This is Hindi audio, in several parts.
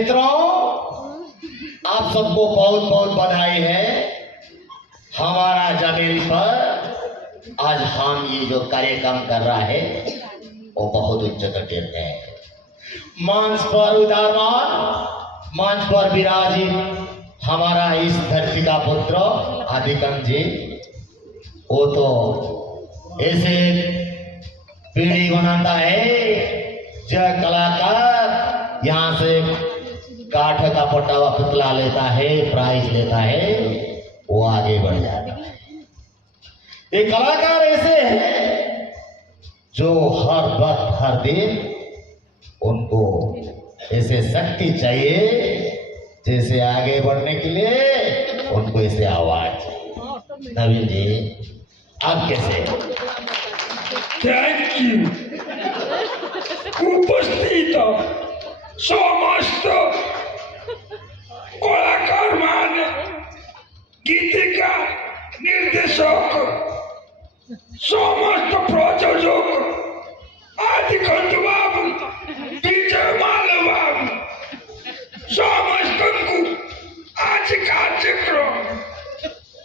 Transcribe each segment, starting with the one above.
मित्रों, आप सबको बहुत बहुत बधाई है। हमारा जमीन पर आज हम ये जो कार्यक्रम कर रहा है वो बहुत उच्च कटिर है। मंच पर उदारमान, मंच पर विराजित हमारा इस धरती का पुत्र आदिकम जी, वो तो ऐसे पीढ़ी बनाता है जो कलाकार यहाँ से काठ का पटावा पुतला लेता है, प्राइज लेता है, वो आगे बढ़ जाता है। ये कलाकार ऐसे हैं जो हर वक्त हर दिन उनको ऐसे शक्ति चाहिए, जैसे आगे बढ़ने के लिए उनको ऐसे आवाज चाहिए। नवीन जी, आप कैसे? Thank you. उपस्थित समस्त कलाकार मान, गीतिकार, निर्देशक, समस्त प्रयोजक, आदिकंत बाबू, विजय माल बाबू, समस्त को आज कार्यक्रम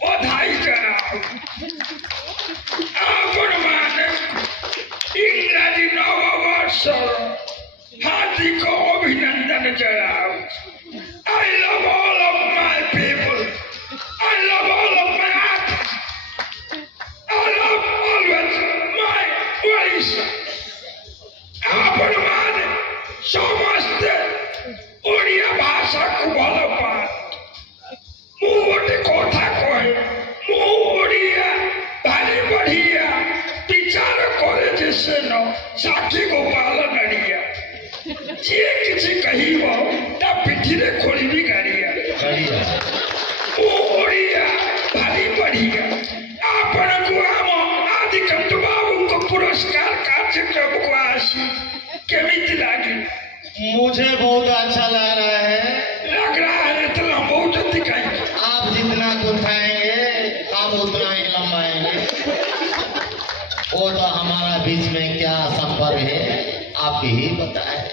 बधाई जनाओ। आपण माने इंग्राजी नववर्ष हार्दिक अभिनंदन जनाओ। I love all of my people. I love all of my artists. I love always my voice. आपण माने समस्त ओडिया भाषा को भल पात। मु गोटे कथा कहे, मु ओडिया भारी बढ़िया विचार करे जैसे न साखी गोपाल नड़िया। जे किसी कहिबो ता पिठिरे खोलिबी गाड़िया। ओ ओडिया भारी बढ़िया। आपण को हम आदिकंत बाबू को पुरस्कार कार्यक्रम को आसी केमिति लागी? मुझे बहुत अच्छा लग रहा है। लग रहा है इतना बहुत दिखाई। आप जितना गुथाएंगे हम उतना ही लंबाएंगे। वो तो हमारा बीच में क्या संपर्क है आप ही बताएं।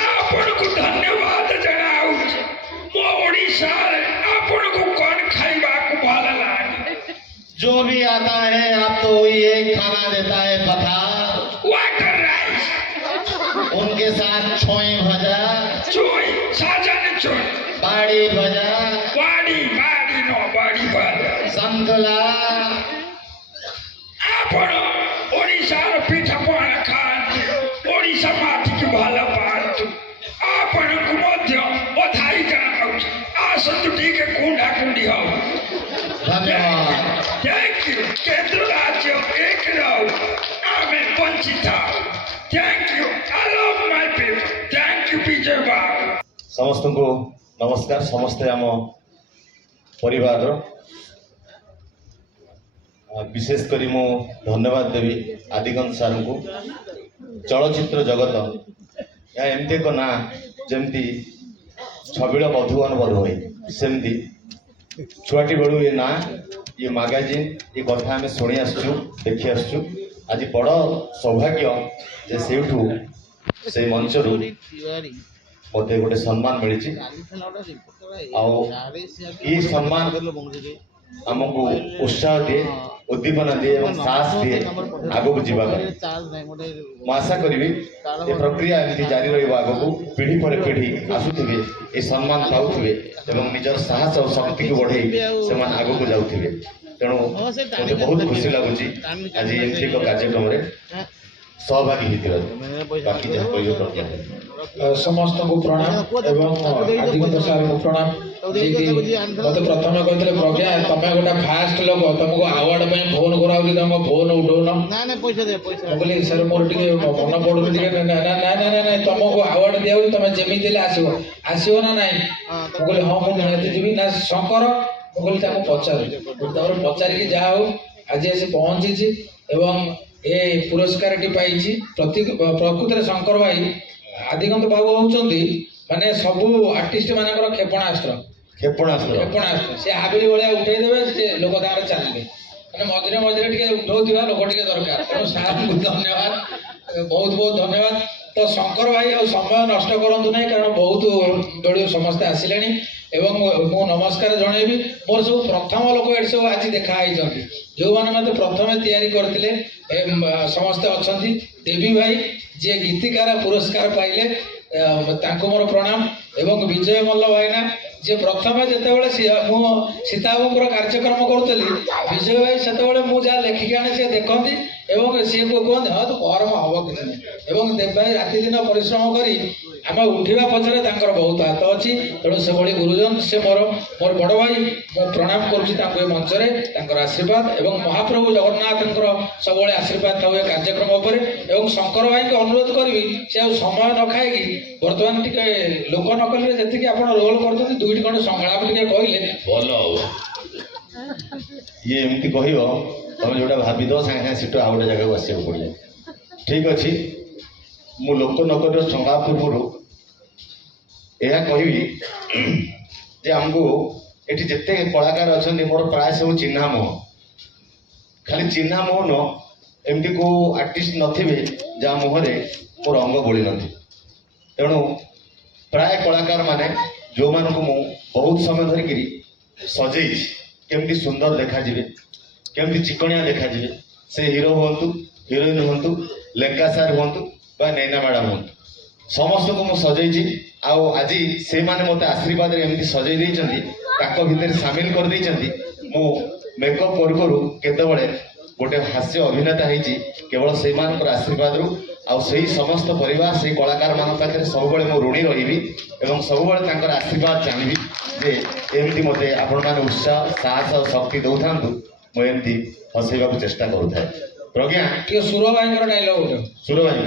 आपण को धन्यवाद जनाऊ। मो ओडिशा आपण को कौन खाइबा को भल लागे? जो भी आता है आप तो वही एक खाना देता है, पथार, वाटर राइस, उनके साथ छोई भजा, चोई साजन चोई, बाड़ी भजा, बाड़ी बाड़ी नो बाड़ी बाड़ी, संतला। आपण ओडिशा रो पीठा पाना खाते, ओडिशा माटी की भल पात। आपण को मध्य बधाई जनाऊ। आसतु ठीक कुंडा कुंडी हो। धन्यवाद। Thank you. केंद्र राज्य एक रहो, आमे वंचित। Thank you. I love my people. Thank you Vijay Babu. समस्त को नमस्कार। समस्ते आम परिवार विशेष करी मु धन्यवाद देवी आदिगंत सार को। चलचित्र जगत या एमती एक ना जमती छबिल मधुबन बध हुए सेमती छुआटी बेलू ये ना ये मैगजीन ये कथा आम शुणी आसचु देखी आसचु। आज बड़ सौभाग्य जे सेठू से मंच रू मते गोटे सम्मान मिली। ये सम्मान आमको उत्साह दिए, उद्दीपना दिए और साहस दिए आगो को जीवा। मैं आशा करी ये प्रक्रिया एमती जारी रही आगो पीढ़ी पर पीढ़ी आसुवे, ये सम्मान पाऊे और निजर साहस और शक्ति को बढ़े से आगो को जाऊे। तेणु मत बहुत खुशी लगुच आज एमती एक कार्यक्रम सहभागी होता। समस्त को प्रणाम एवं आदिगंत सार को प्रणाम। मत प्रथम कहते प्रज्ञा तुम गोटे फास्ट लोक तुमको आवार्ड फोन कराओ कि तुम फोन उठौन कहली सर मोर टे मन पड़ू ना तुमको आवार्ड दिया तुम जमी आसो ना ना कहली हाँ मुझे जी ना शंकर मुझे पचार पचारिकी जहाँ हो आज आसी पहुंची एवं ए पुरस्कार पाई। प्रकृत शंकर भाई आदिगंत बाबू होती माने सबू आर्टिस्ट मानकर क्षेपणास्त्र से हाबिली भाया उठेदेवे से लोक तार चलिए मैंने मझे मझे टे उठाऊा लोक टे दरकार। तेणु सार को धन्यवाद, बहुत बहुत धन्यवाद। तो शंकर भाई आ समय नष्ट करतु ना कारण बहुत बेलू समस्ते आसिले एवं मु नमस्कार जनइबी मोर सब प्रथम लोक ये सब आज देखाई जो मैंने मत प्रथम तैयारी करते समस्ते अच्छा देवी भाई जी गीतिकार पुरस्कार पाइले मोर प्रणाम एवं विजय मल्ल भाईना जे प्रथम जिते सीताबूर कार्यक्रम करुली विजय भाई से मुझे लेखिक आने सी देखती एवं सी कहते हाँ तू कर हम कि एवं देव भाई राति दिन परिश्रम करी आम उठा पछरे बहुत हाथ अच्छी तेणु से गुरुजन से मोर मोर बड़ भाई मु प्रणाम करुँच मंचर आशीर्वाद एवं महाप्रभु जगन्नाथ सब आशीर्वाद था कार्यक्रम उपर एवं शंकर भाई को अनुरोध करी से समय न खाई बर्तमान टी लोक न कले जी आप रोल कर दुईट खंड संलाप टे कहले भल ये एमती कह तुम जोटा भाभी दो सागे सागे सीट आउ गोटे जगह आसको पड़े ठीक अच्छे मु लोक नगर संलाप पूर्व यह कहि जे आमको ये जिते कलाकार अच्छा मोर प्राय सब चिन्हा मुह खाली चिन्हा मुह न एमती को आर्टिस्ट नथिबे जहाँ मुहरे मोर अंग बोली नथि तेणु प्राय कलाकार माने जो मान को मु बहुत समय धरिकी सजे केमती सुंदर देखा जिवे केमती चिकनिया देखा जिवे से हीरो हूँ हिरोइन हूँ लेंका सार हूँ बा नैना मैडम हूँ समस्त को मुझे सजे आज से माने मत आशीर्वाद एमती सजे भितर सामिल कर मु मेकअप करू केतबले गोटे हास्य अभिनेता होती केवल से आशीर्वाद रु आई समस्त परिवार से कलाकार मान पाखे सब मु ऋणी रही एवं सब आशीर्वाद चाहिए जे एमती मत आपण मैंने उत्साह साहस और शक्ति दौ था मुझे हसैवा चेष्टा करूँ प्रज्ञा सुर भाई डायलॉग सुर भाई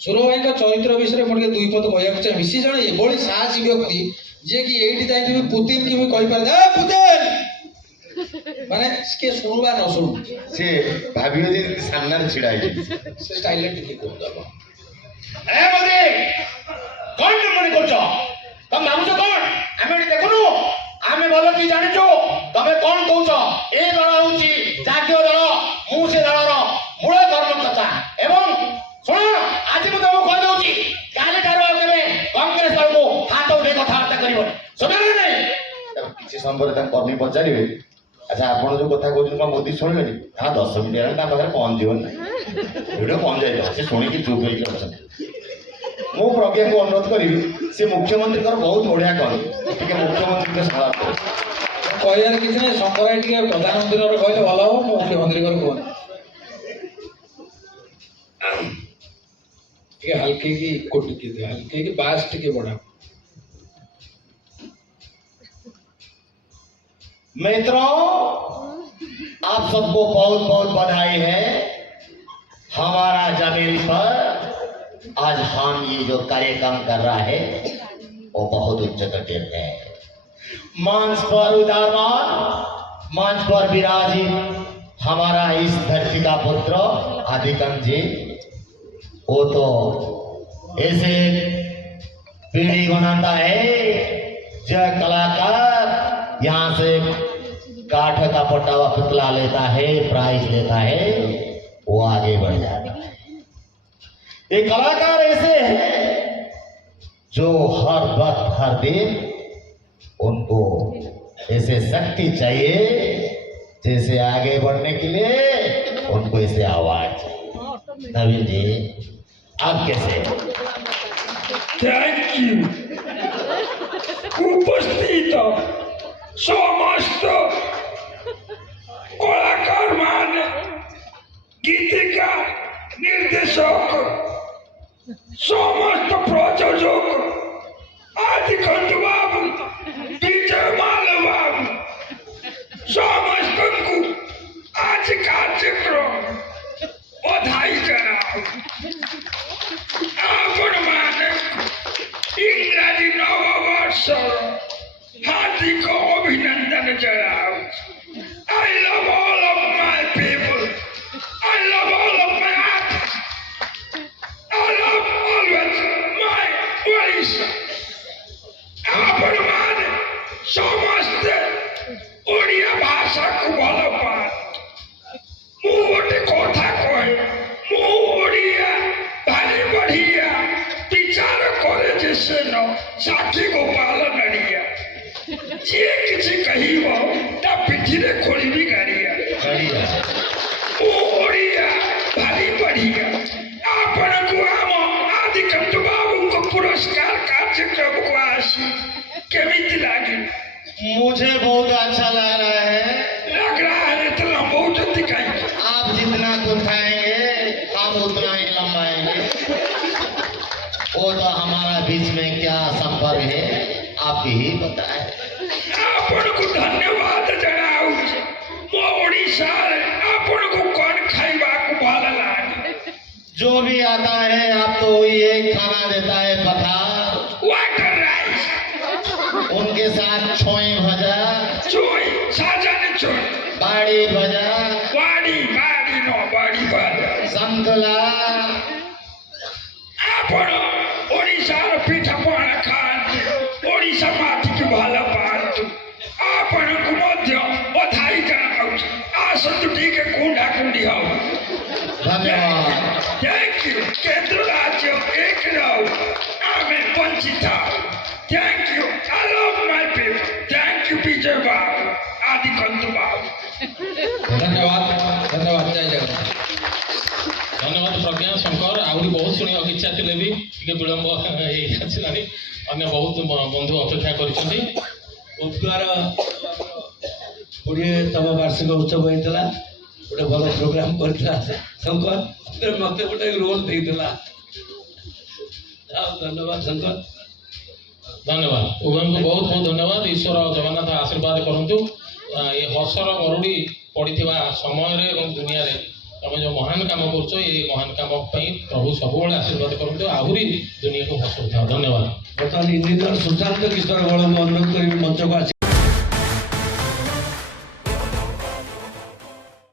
सुर भाई चरित्र विषय मुझे दुई पद कहना चाहिए सी जन ये साहसी व्यक्ति जे कि ये जाइए पुतिन की भी कहीपर पुतिन माने के शुणुवा न शुणु से भावियो जे सामने छिड़ा से स्टाइल टिके कहू ए बदे कौन मन करछो तुम भाबुछो कौन आमे देखुनु आमे भलो की जानिछो तमे कौन कहउछो ए दल होउची जातीय दल मु से दलर मूल कर्मकर्ता एवं सुनो आज मु तुमको कह दउची काले ठारो केबे कांग्रेस दल को हाथ उठे कथाबार्ता करिवो सुनले नै किछि संबंध ता कर्मी पचारिबे अच्छा आपण जो कथा कहउछन मोदी सुनले हां 10 मिनिट रे ता पाखरे पहुंच जीवन वीडियो पहुंच जाय से सुनी की चुप होई अछन मु प्रज्ञा को अनुरोध करी से मुख्यमंत्री बहुत बढ़िया कह मुख्यमंत्री के सलाह कहर कि शंकर टे प्रधानमंत्री कहले भल हम मुख्यमंत्री कहूँ हल्के की टिके हल्के की बास टिके बढ़ा मित्रों आप सबको बहुत बहुत बधाई है हमारा जमीन पर आज हम ये जो कार्यक्रम कर रहा है वो बहुत उच्च कटिर है मंच पर उदारमान मंच पर विराजित हमारा इस धरती का पुत्र आदिकम जी वो तो ऐसे पीढ़ी बनाता है जो कलाकार यहाँ से काठ का पट्टा हुआ पुतला लेता है प्राइज लेता है वो आगे बढ़ जाता है ये कलाकार ऐसे हैं जो हर वक्त हर दिन उनको ऐसे शक्ति चाहिए जैसे आगे बढ़ने के लिए उनको ऐसे आवाज चाहिए नवीन जी आप कैसे थैंक यू उपस्थित समस्त कलाकार मान गीतिकार निर्देशक समस्त प्रयोजक आदिकंठ बाबू विजय माल बाबू समस्त को आज कार्यक्रम बधाई जनाओ आपण माने इंग्राजी नववर्ष हार्दिक अभिनंदन जनाओ I love all of my people. I love all of my artists. I love always my voice. आपण माने समस्त ओडिया भाषा को भल पाए मु गोटे कथा कहे मु ରାଜେଶ ସାକ୍ଷୀ ଗୋପାଳ ନଡ଼ିଆ ଯିଏ କିଛି କହିବ ତା ପିଠିରେ ଖୋଳିବି ଗାଡ଼ିଆ बढ़िया ଓ ଓଡ଼ିଆ ଭାରି ବଢ଼ିଆ ଆପଣଙ୍କୁ ଆମ ଆଦିକାନ୍ତ ବାବୁଙ୍କ ପୁରସ୍କାର କାର୍ଯ୍ୟକ୍ରମକୁ ଆସି କେମିତି ଲାଗେ मुझे बहुत अच्छा लग रहा है लग रहा है तो लंबाउଛନ୍ତି କାହିଁକି आप जितना उठाएंगे हम उतना ही लंबाएंगे वो तो हमारा बीच में क्या संपर्क है आप ही बताएं ଆପଣଙ୍କୁ ଧନ୍ୟବାଦ ଜଣାଉଛି ମୋ ଓଡ଼ିଶାରେ ଆପଣଙ୍କୁ କ'ଣ ଖାଇବାକୁ ଭଲ ଲାଗେ जो भी आता है आप तो वही एक खाना देता है पठार वाटर राइस उनके साथ छोई भजा चोई साजन चोई बाड़ी भजा बाड़ी बाड़ी नो बाड़ी बाड़ी संतुला ଆପଣ ଓଡ଼ିଶାର ପିଠାପଣା ଖାଆନ୍ତି ଓଡ଼ିଶା ମାଟିକି ଭଲ ପାଆନ୍ତୁ ଆପଣଙ୍କୁ ମଧ୍ୟ ବଧାଇ ଜଣାଉଛି ଆସନ୍ତୁ ଟିକେ କୁଣ୍ଡା କୁଣ୍ଡି ହବ धन्यवाद Thank you. କେନ୍ଦ୍ର ରାଜ୍ୟ ଏକ ରହୁ ଆମେ ବଞ୍ଚିଥାଉ Thank you. I love my people. Thank you ବିଜୟ ବାବୁ ଆଦିକାନ୍ତ ବାବୁ ଧନ୍ୟବାଦ ଧନ୍ୟବାଦ ଜୟ ଜଗନ୍ନାଥ ଧନ୍ୟବାଦ ପ୍ରଜ୍ଞା ଶଙ୍କର ଆହୁରି ବହୁତ ଶୁଣିବାକୁ ଇଚ୍ଛା ଥିଲେ ବି ଟିକେ ବିଳମ୍ବ ହେଇଆସିଲାଣି ଅନ୍ୟ ବହୁତ ବନ୍ଧୁ ଅପେକ୍ଷା କରିଛନ୍ତି ଉଦ୍ଗାର 20ତମ ବାର୍ଷିକ ଉତ୍ସବ ହେଇଥିଲା ଗୋଟେ ଭଲ ପ୍ରୋଗ୍ରାମ କରିଥିଲା ଶଙ୍କର ମତେ ଗୋଟେ ରୋଲ ଦେଇଥିଲା ଆଉ ଧନ୍ୟବାଦ ଶଙ୍କର ଧନ୍ୟବାଦ ଉଭୟଙ୍କୁ ବହୁତ ବହୁତ ଧନ୍ୟବାଦ ଈଶ୍ୱର ଜଗନ୍ନାଥ ଆଶୀର୍ବାଦ କରନ୍ତୁ ଏ ହସର ମରୁଡ଼ି ପଡ଼ିଥିବା ସମୟରେ ଏବଂ ଦୁନିଆରେ ତମେ ଯେଉଁ ମହାନ କାମ କରୁଛ ଏ ମହାନ କାମ ପାଇଁ ପ୍ରଭୁ ସବୁବେଳେ ଆଶୀର୍ବାଦ କରନ୍ତୁ ଆହୁରି ଦୁନିଆକୁ ହସୁଥାଉ ଧନ୍ୟବାଦ ବର୍ତ୍ତମାନ ଇଞ୍ଜିନିୟର ସୁଶାନ୍ତ କିଶୋର ବଳଙ୍କୁ ଅନୁରୋଧ କରିବି ମଞ୍ଚକୁ ଆସି